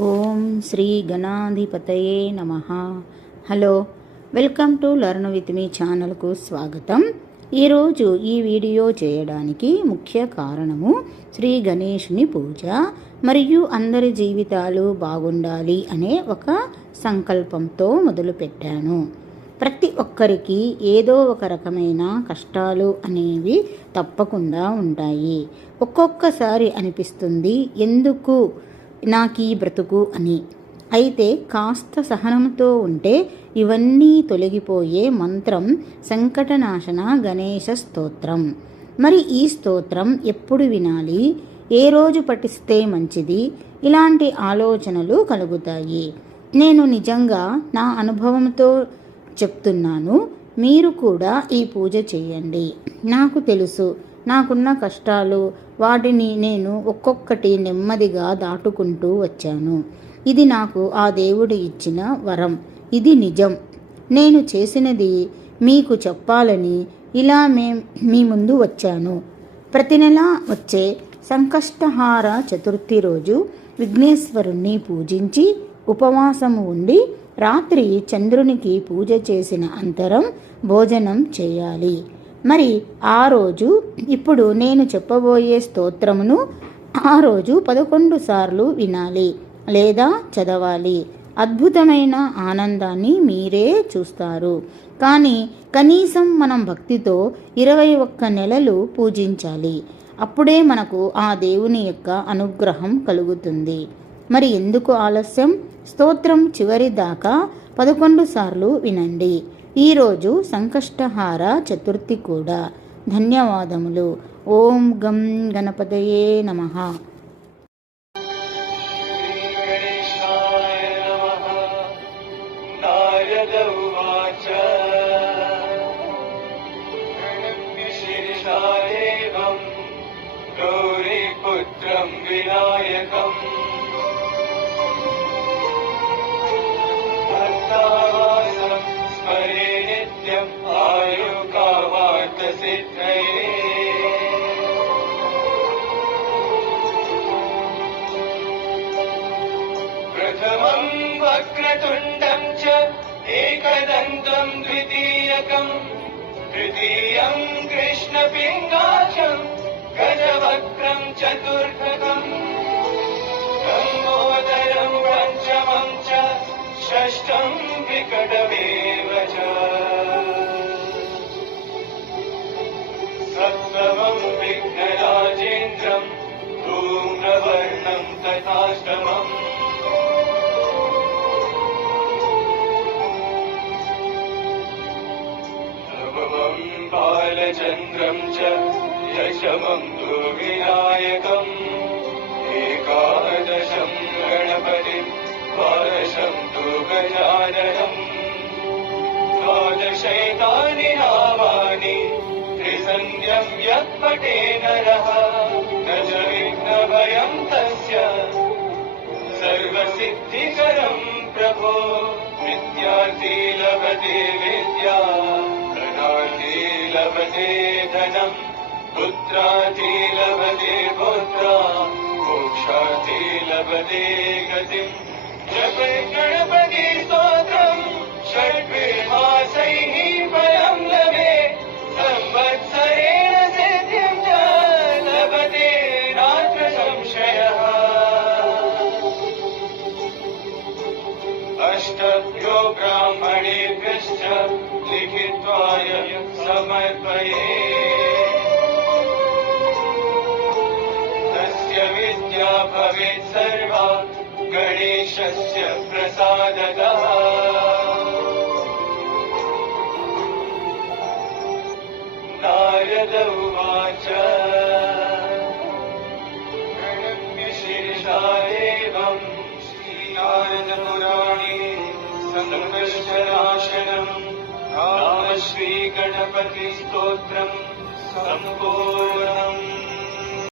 ఓం శ్రీ గణాధిపతయే నమః. Hello, welcome to learn with me ఛానల్కు స్వాగతం. ఈరోజు ఈ వీడియో చేయడానికి ముఖ్య కారణము శ్రీ గణేశుని పూజ మరియు అందరి జీవితాలు బాగుండాలి అనే ఒక సంకల్పంతో మొదలుపెట్టాను. ప్రతి ఒక్కరికి ఏదో ఒక రకమైన కష్టాలు అనేవి తప్పకుండా ఉంటాయి. ఒక్కొక్కసారి అనిపిస్తుంది ఎందుకు నాకీ బ్రతుకు అని. అయితే కాస్త సహనంతో ఉంటే ఇవన్నీ తొలగిపోయే మంత్రం సంకటనాశన గణేశ స్తోత్రం. మరి ఈ స్తోత్రం ఎప్పుడు వినాలి, ఏ రోజు పఠిస్తే మంచిది, ఇలాంటి ఆలోచనలు కలుగుతాయి. నేను నిజంగా నా అనుభవంతో చెప్తున్నాను. మీరు కూడా ఈ పూజ చేయండి. నాకు తెలుసు, నాకున్న కష్టాలు, వాటిని నేను ఒక్కొక్కటి నెమ్మదిగా దాటుకుంటూ వచ్చాను. ఇది నాకు ఆ దేవుడు ఇచ్చిన వరం. ఇది నిజం. నేను చేసినది మీకు చెప్పాలని ఇలా మీ ముందు వచ్చాను. ప్రతి నెల వచ్చే సంకష్టహార చతుర్థి రోజు విఘ్నేశ్వరుణ్ణి పూజించి ఉపవాసము ఉండి రాత్రి చంద్రునికి పూజ చేసిన అంతరం భోజనం చేయాలి. మరి ఆ రోజు ఇప్పుడు నేను చెప్పబోయే స్తోత్రమును ఆ రోజు 11 సార్లు వినాలి లేదా చదవాలి. అద్భుతమైన ఆనందాన్ని మీరే చూస్తారు. కానీ కనీసం మనం భక్తితో 21 నెలలు పూజించాలి. అప్పుడే మనకు ఆ దేవుని యొక్క అనుగ్రహం కలుగుతుంది. మరి ఎందుకు ఆలస్యం? స్తోత్రం చివరి దాకా 11 సార్లు వినండి. ఈరోజు సంకష్టహార చతుర్థి కూడా. ధన్యవాదములు. ఓం గం గణపతయే నమః. వినాయకం స్మరే నిత్యం ఆయుకావార్త సిద్ధయే. ప్రథమం వక్రతుండం చ ఏకదంతం ద్వితీయకం తృతీయం కృష్ణపింగాక్షం గజవక్రం చతుర్థకం లంబోదరం పంచమం చ షష్టం వికటమేవ చ సప్తమం విఘ్నరాజేంద్రం ధూమ్రవర్ణం తథాష్టమం నవమం బాలచంద్రం చ దశమం తు వినాయకం ఏకాదశం గణపతిం ద్వాదశం తు గజాననం ద్వాదశైతాని నామాని త్రిసంధ్యం యః పఠే నరః న చ విఘ్నభయం తస్య సర్వసిద్ధికరం ప్రభో. విద్యార్థి లభతే విద్యా, ధనార్థి లభతే ధనం, పుత్రార్థి లభతే పుత్రా, మోక్షార్థి లభతే గతిం. జపే గణపతి స్తోత్రం షడ్విమాసైః ఫలం లభే సంవత్సరేణ సిద్ధిం చ లభతే నాత్ర సంశయః. అష్టభ్యో బ్రాహ్మణేభ్యశ్చ లిఖిత్వాయ సమర్పయే. తస్య విద్యా భవేత్ సర్వా గణేశస్య ప్రసాదతః. నారద ఉవాచ ప్రణమ్య శిరసా ఏవం శ్రీనారదపురాణే సంకష్టనాశనం నామ శ్రీ గణపతి స్తోత్రం సంపూర్ణం.